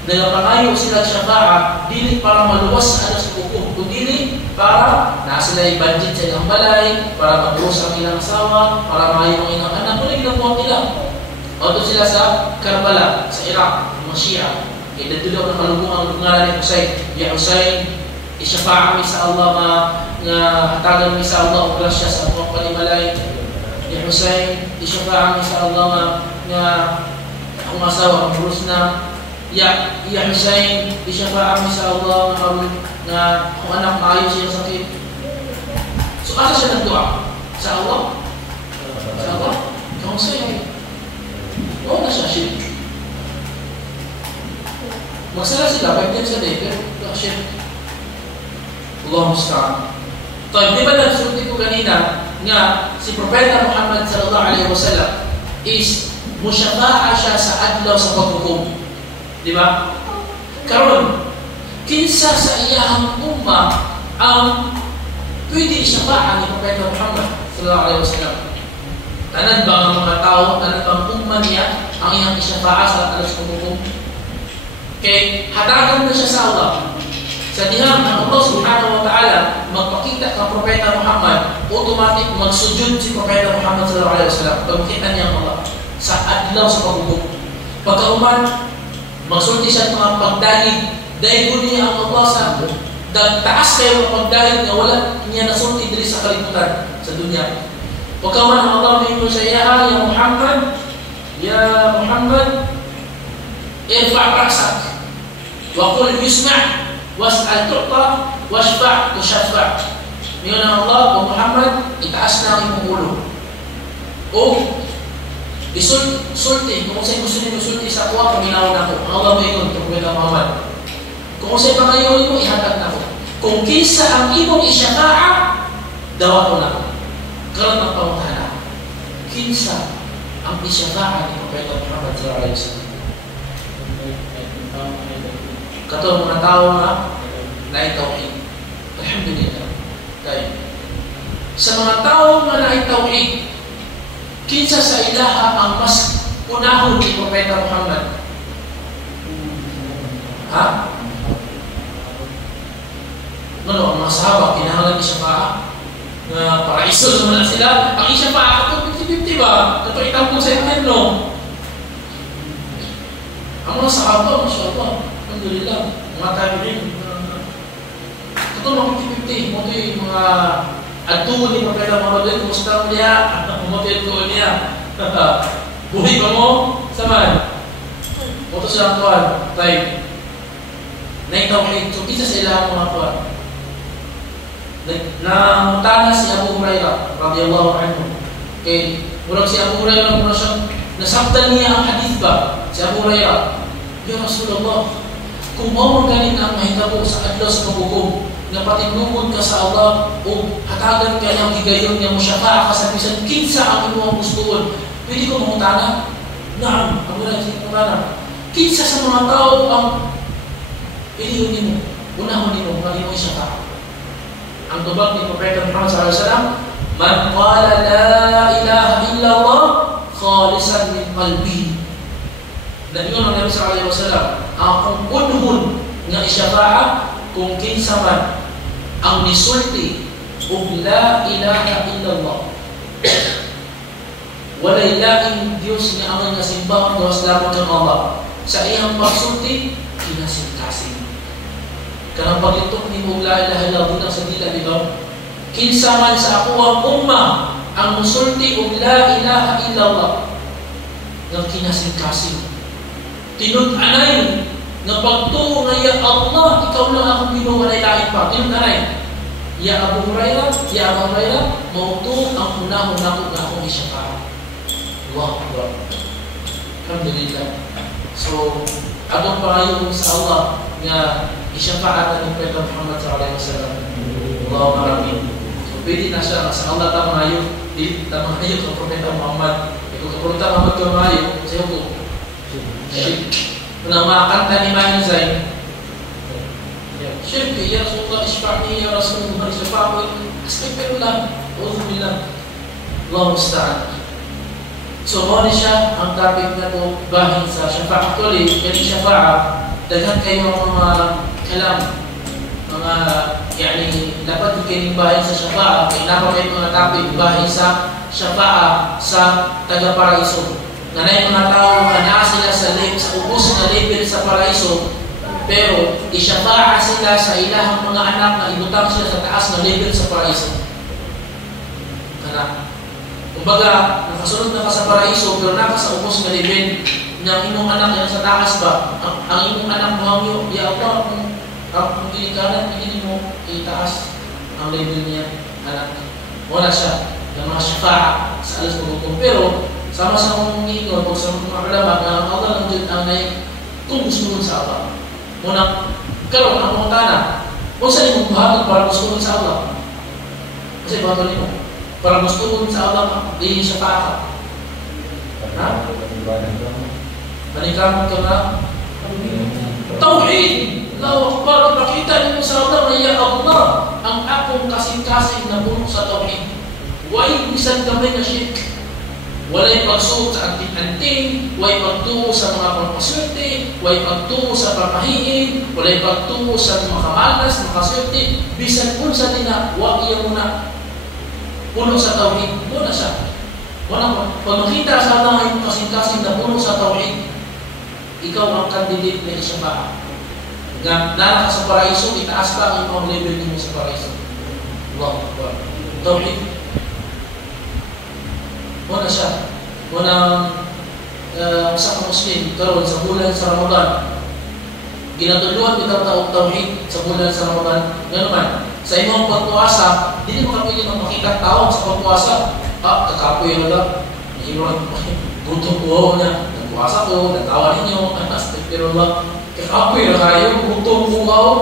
nagapangayo sila syafa'ah dili para maluwas sa adlaw sa paghukom, kundi para na sila i-budget sa ilang balay, para magduos ang ilang asawa, para maayo ang ilang anak. Wala ginagawa nila. Auto sila sa Karbala, sa Iraq, mga Shia. Kaya dito daw nakalubong ang ngalan ni Hussein. Ya Hussein, isyafa'ah mi sa Allah nga nga hatagan mi sa Allah og grasya sa atong panimalay. Ya Hussein, isyafa'a mi sa Allah nga akong asawa ang burus na. Ya Hussein, isyafa'a mi sa Allah nga akong anak maayo siya sakit. So asa siya nagdua? Sa Allah? Sa Allah? Kung sa'yo, oo na siya shirk. Magsala sila, 5 times a day, pero shirk. Allah musta'an. So, di ba nagsulti ko kanina nga si Propeta Muhammad sallallahu alaihi wasallam is musyafa'a siya sa adlaw sa paghukom. Di ba? Karon, kinsa sa iyahang umma ang pwede isyafa'a ni Propeta Muhammad sallallahu alaihi wasallam? Tanan ba ang mga tao, tanan ba ang umma niya ang iyang isyafa'a sa adlaw sa paghukom? Kay hatagan na siya sa Allah. Sa dihang ang Allah subhanahu wa ta'ala magpakita ng Propeta Muhammad, automatic magsujud si Propeta Muhammad sallallahu alaihi wasallam. Pagkita niya ang Allah sa adlaw sa paghukom. Pagkauman, magsulti siya ng mga pagdalig. Dahil ko niya ang Allah sa taas kayo ng pagdalig na wala niya nasulti diri sa kalibutan sa dunya. Pagkauman ang Allah may siya, Ya Muhammad, irfa' ra'sak wa qul yusma' was'al tu'ta washfa' tushaffa'. Ngayon ang Allah, o Muhammad, itaas na ang imong ulo. O isulti, kung sa'yo gusto niyo isulti sa kuha, paminaw na ko. Ang Allah may ikon, Propeta Muhammad. Kung sa'yo pangayon mo, ihatag na ko. Kung kinsa ang imong isyafa'a, dawa ko na ko. Karoon ang pangutahan. Kinsa ang isyafa'a ni Propeta Muhammad sallallahu alaihi wasallam? Kato mga tao na naitawid. Alhamdulillah. Kaya sa mga tao na naitawid, kinsa sa ilaha ang mas unahon ni Propeta Muhammad? Ha? Ano, ang mga sahaba, kinahanglan ni Syafa'a na paraiso naman sila. Ang Syafa'a, kato 50-50 ba? Kato itang po sa inyo. Ang mga sahaba, Masya Allah, alhamdulillah, mga tabi'in, ito mga 50-50, mo ito mga adto ni Propeta Muhammad, kumusta mo niya, umutin ko niya, buhay pa mo, saman, mo ito silang tuwan, tayo, naitawid, so isa sa ilang mga tuwan, namutana si Abu Hurairah, radiyallahu anhu, kay, murag si Abu Hurairah, murag siyang, nasaktan niya ang hadith ba, si Abu Hurairah, Ya Rasulullah, kung mo ganin ang mahitabo sa adlaw sa paghukom, na patindungod ka sa Allah o hatagan ka niyang higayon niya mo syafa'a ka sa bisan kinsa ang imo ang gustuon, pwede ko mangutana? Naam, Abu Hurairah, kinsa sa mga tao ang iliyon nimo, unahon nimo, nga nimo syafa'a? Ang tubag ni Propeta Muhammad sallallahu alaihi wasallam, man qala la ilaha illallah khalisan min qalbihi. Dan yun ang Nabi sallallahu alaihi wasallam, akong unhun nga isyafa'a kung kinsa man ang nisulti og la ilaha illallah. Walay laing Diyos nga amang nasimbahan gawas lamang kang Allah. Sa iyang pagsulti, kinasing-kasing. Kanang paglitok ni mo la ilaha illallah sa dila, di ba? Kinsa man sa ako ang umma ang musulti og la ilaha illallah nga kinasing-kasing. Tinud-anay na pagtuo nga ya Allah, ikaw lang akong binuwalay lain pa. Tinud-anay, ya Abu Hurairah, mauto ang unahon ako na akong isyafa'a. Allahu Akbar. Alhamdulillah. So, atong pangayon sa Allah nga isyafa'a ng Propeta Muhammad sallallahu alaihi wasallam. Allahu marami. So, pwede na siya sa Allah tamangayon, di tamangayon sa Propeta Muhammad. Kung sa Propeta Muhammad tamangayon, sa'yo ko, Nang makakanta ni Mahin Zain, Syirki, Ya Rasulullah, Ishfa'ni, Ya Rasulullah, Ishfa'ni, Astaghfirullah, Uzubillah, Allah musta'an. So, muna siya ang topic na ito bahin sa syafa'a. Actually, yung syafa'a, daghan kayo ang mga kalam, mga, dapat kayo bahin sa syafa'a, kaya napakit mga topic bahin sa syafa'a sa taga-paraiso. Na na yung mga tao na naa sila sa ubos na level sa paraiso, pero isyafa'a sila sa ilahang mga anak na ibutang sila sa taas na level sa paraiso. Kana. Kumbaga, nakasunod na ka sa paraiso pero naka sa ubos nga level ng imong anak yan sa taas ba? Ang imong anak mo ang iyo, ya Allah, kung ginikanan, hindi mo itaas ang level niya, anak. Wala siya, ng mga syafa'a sa alas maghukom. Pero, sama sa mga ngingon o sa mga ulama na ang Allah lang din ang tunggus-tunggun sa Allah. Muna, karoon ang mga tanan, kung saan imong buhatod para gusto sa Allah? Kasi buhatod mo, para gusto sa Allah, di syafa'a ka. Ha? Manikam ka na? Tauhid! Allahu Akbar! Ipakita niyo sa Allah na ya Allah ang akong kasing-kasing na puno sa tauhid. Huwag bisan kamay na shirk. Wala'y pagsuot sa anting-anting, huwag pagtungo sa mga pagpaswerte, huwag pagtungo sa pamahiin, wala'y pagtungo sa mga kamalas, makaswerte, bisan kung sa tina, huwag iya muna puno sa tauhid. Muna siya. Pag makita sa Allah yung kasing-kasing na puno sa tauhid, ikaw ang candidate na isyafa'a. Nga nana ka sa paraiso, itaas ka ang imong level mo sa paraiso. Allahu Akbar. Tauhid. Muna siya. Muna sa Muslim, karon sa bulan sa Ramadan, ginatuluan bitaw taong tauhid sa bulan sa Ramadan. Nga naman, sa imong pagpuasa, hindi mo kapili makita tao sa pagpuasa. Kakapoy na lang. Iwan, gutom ko na. Nagpuasa ko, natawa ninyo. Astagfirullah. Kakapoy na kayo, gutom ko ako.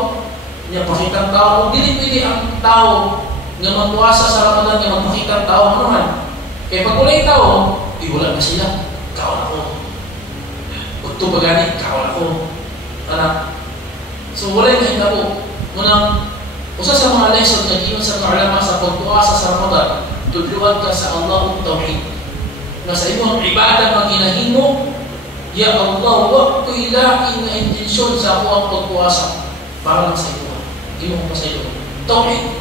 Niya pakitang tao. Hindi pwede ang tao nga magpuasa sa Ramadan nga magpakitang tao. Ano man? Kaya pag wala yung tao, wala na sila. Kawan ako. Gutom ba gani? Kawan ako. So wala yung kahit ako. Munang, usa sa mga lesson na giyon sa mga ulama sa pagpuasa sa Ramadan, tudluan ka sa Allah ang tauhid. Na sa imong ibadah nga ginahimo, ya Allah, wa ko ilahin na intensyon sa ako ang pagpuasa para lang sa iyo. Imong pasaylo. Tauhid.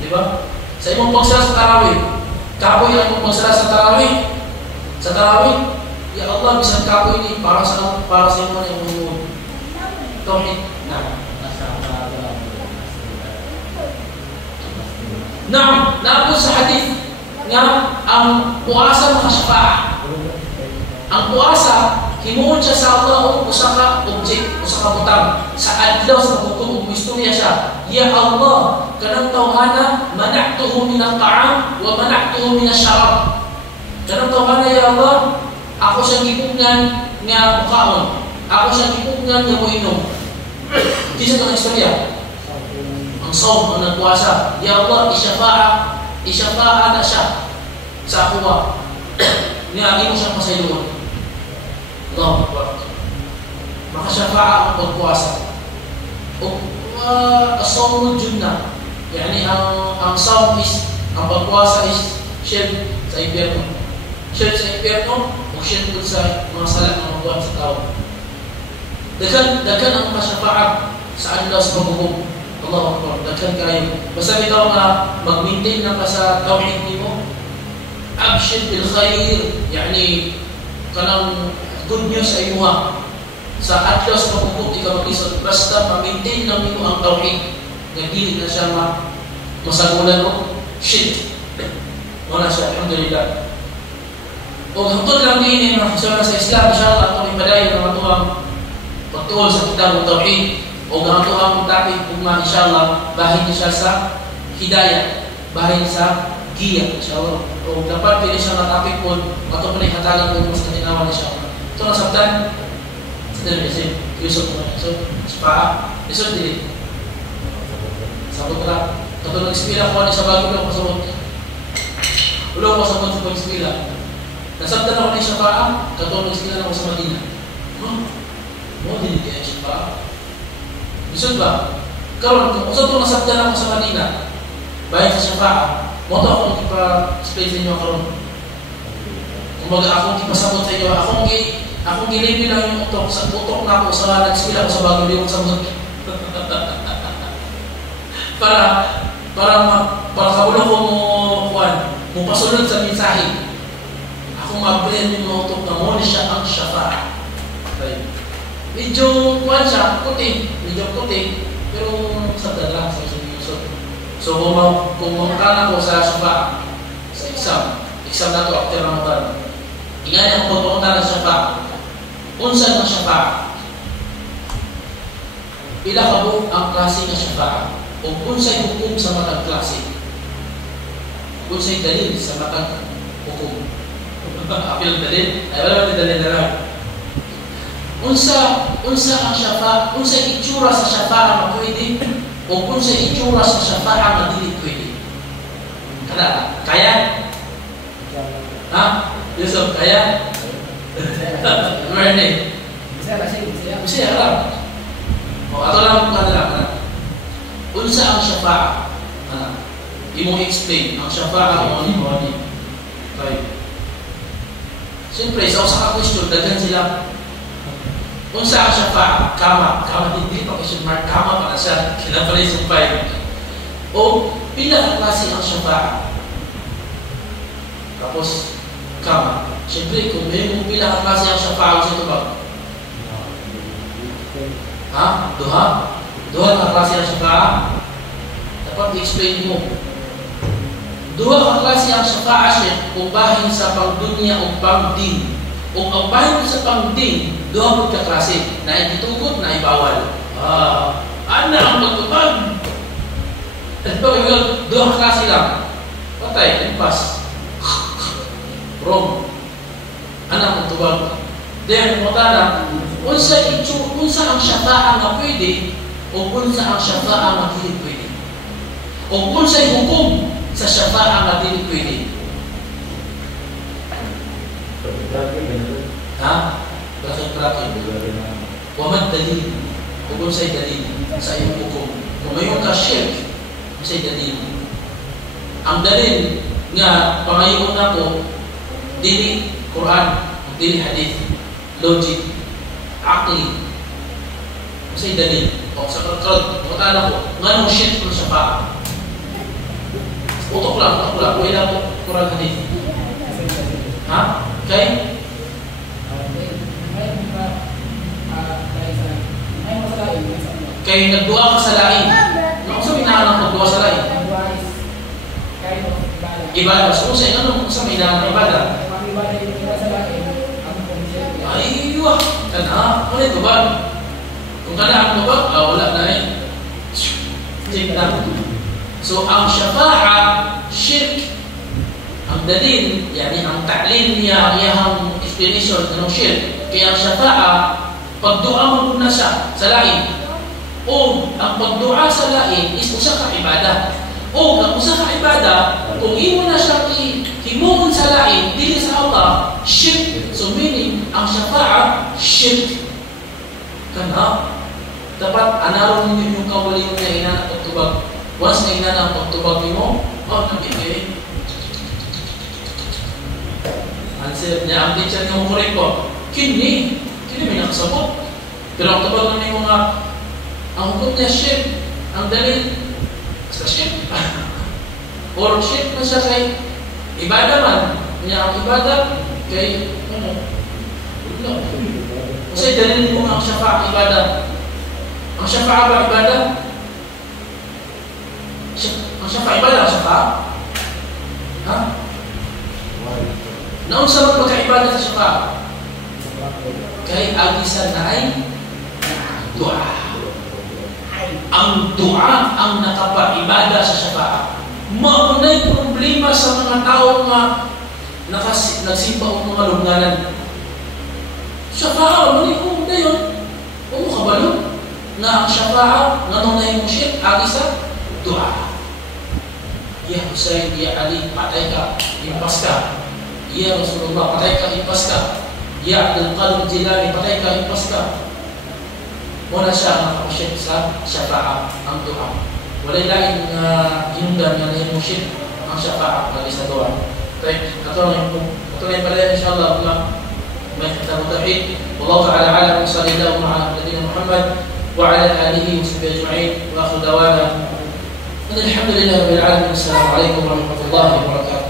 Di ba? Sa imong pagsala sa tarawih, kapoy ang imong pagsala sa tarawih. Sa tarawih, ya Allah, bisan kapoy ni para sa iyo na imong tauhid. Naabot sa hadith nga ang puasa makasyafa'a. Ang puasa, himuon siya sa Allah o usa ka object, usa ka butang. Sa adlaw sa hukom ug istorya siya. Ya Allah, kanang tawhana mana'tuhu min at-ta'am wa mana'tuhu min asy-syarab. Kanang tawhana ya Allah, ako siyang gipugnan nga mukaon. Ako siyang gipugnan nga moinom. Kisa ka istorya. Ang sawm ang nagpuasa, ya Allah, isyafa'a na siya sa akuha. Niagin mo siyang pasayuan. Allahu Akbar. Makasyafa'a ang pagpuasa. As-sawm junnah. Yani ang sawm is, ang pagpuasa is shield sa impyerno. Shield sa impyerno o shield sa mga sala ng mga buwan sa tao. Dagan ang makasyafa'a sa adlaw sa paghukom. Allahu Akbar, daghan kayo. Basta bitaw nga mag-maintain na ka sa tawhid nimo. Abshir bil khair, yani kanang good news sa imuha. Sa adlaw sa paghukom di ka mag-isot, basta ma-maintain lang nimo ang tawhid. Nga dili na siya masagulan mo. Shit. Wala siya, alhamdulillah. O hangtod lang din mga kasama sa Islam, inshallah atong ipadayon ang atuang pagtuol sa kitab ng tawhid. O ganito ang topic kung inshallah bahin siya sa hidayah, bahin sa giya inshallah. O dapat pili siya na topic po ato pa rin hatagan po mas kaninawan inshallah. Ito na sabtan sa television Yusuf mo. So, spa Yusuf dili sabot ra katong nag-espila ko ni sa bago lang pasabot. Ulo ko sabot sa pag-espila. Nasabtan ako ni Syafa'a katong nag-espila ako sa Madina. Mo din kaya Syafa'a. Bisod ba? Karon kung sa itong nasabdan ako sa Madina, bayan sa Syafa'a, mo ito akong ipa-explain sa inyo karon. Kumbaga akong ipasabot sa inyo, akong gilipi lang yung utok, sa utok na ako sa nag-spila ko sa bago liwang sabot. para kabulo ko mo pasulod sa mensahe. Akong ma-blend yung mga utok na mo ni siya ang Syafa'a. Okay. Medyo kuwan siya, puti. Medyo puti. Pero sa dala, sa seryoso. So kung mangkana ko sa Shafa'a, sa exam na to after Ramadan. Ingay ang pupunta ng Shafa'a. Unsa ng Shafa'a? Pila ka po ang klase ng Shafa'a? O unsay hukum sa matag klase? Unsay dalil sa matag hukum? Apil dalil? Ay wala dalil na lang. Unsa ang Shafa'a? Unsay itsura sa Shafa'a na pwede? O unsay itsura sa Shafa'a na dili pwede? Kaya? Ha? Yusuf, kaya? Learning. Bisa lang. O, ato lang kung kadalaman. Unsa ang Shafa'a? Imo explain ang Shafa'a mo ni Moni. Okay. Siyempre, sa usa ka question, daghan sila. Unsa ang Shafa'a? Kama hindi pa question mark, kama para siya. Kailan pala yung sumpay. O, pila ang klase ang Shafa'a? Tapos, kama. Siyempre, kung may mong pila ang klase ang Shafa'a sa ito ba? Ha? Duha? Duha ang klase ang Shafa'a? Dapat i-explain mo. Duha ang klase ang Shafa'a siya kung bahin sa pangdunya o pangdin. Kung ang bahin sa pangdin, duha po ka klase. Na itutugod, na ibawal. Ano ang magtupag? Duha ang klase lang. Patay, impas. Wrong. Ano ang magtupag? Then, mutana, unsa ang Shafa'a na pwede o unsa ang Shafa'a na hindi pwede. O unsay hukum sa Shafa'a na hindi pwede. Ha? Bracket. Wamad dalil. O unsay dalil sa iyong hukum. Kung mayroon ka shirk, unsay dalil. Ang dalil nga pangayon na ko, dili Quran, dili hadith, logic, akli. Unsay dalil. O sa karkad, mutala ko, nganong shirk ng Shafa'a? Utok lang. Wala ko Quran hadith. Ha? Okay? Kaya nagdua ka sa lain. Ano sa minahan ng pagdua sa lain? Ibadah. So, sa minahan ng ibadah? Ay, wah. Ano ito ba? Kung kanaan mo ba? Wala na eh. Check na. So, ang Shafa'a, shirk. Ang dalil, yani ang ta'lil niya, iyahang explanation ng shirk. Kaya ang Shafa'a, pagdua mo na siya sa lain. O ang pagdua sa lain is usa ka ibada. O ang usa ka ibada, kung imo na siya himuon sa lain, dili sa Allah, shirk. So meaning, ang Shafa'a, shirk. Kana, dapat anaron ninyo yung kawalin na ina na pagtubag. Once na ina na pagtubag mo, nabigay. Answer niya, ang teacher niya mo correct ko, kini may nakasabot. Pero ang tubag na yung mga ang hukom niya shirk, ang dalil sa shirk. Or shirk na siya kay ibada man. Niya ang ibada kay kasi dalil mo ang Shafa'a ibada. Ang Shafa'a ba ibada? Ang Shafa'a ibada ang Shafa'a? Ha? Naunsa mo pagkaibada sa Shafa'a? Kay agisan na ay dua. Ang dua ang nakapaibada sa Shafa'a. Maunay problema sa mga tao nga nagsimba o mga lugnanan. Shafa'a, mali ko na yun. Huwag mo kabalo na ang Shafa'a, nga nung na yung shit, agi sa dua. Ya Hussein, Ya Ali, patay ka, impas ka. Ya Rasulullah, patay ka, impas ka. Ya Abdul Qadir Jilani, patay ka, impas ka. Wala siya ang nakapasyip sa Shafa'a, ang dua. Wala'y lain hinundan nga na yung shit, ang Shafa'a, lagi sa dua. Okay, ito lang pala insyaAllah, may kitab tauhid. Wallahu ta'ala alam, sallallahu ala nabiyyina Muhammad wa ala alihi wa sahbihi ajma'in. Wa akhiru dawana alhamdulillahi rabbil alamin. Assalamu alaikum warahmatullahi wabarakatuh.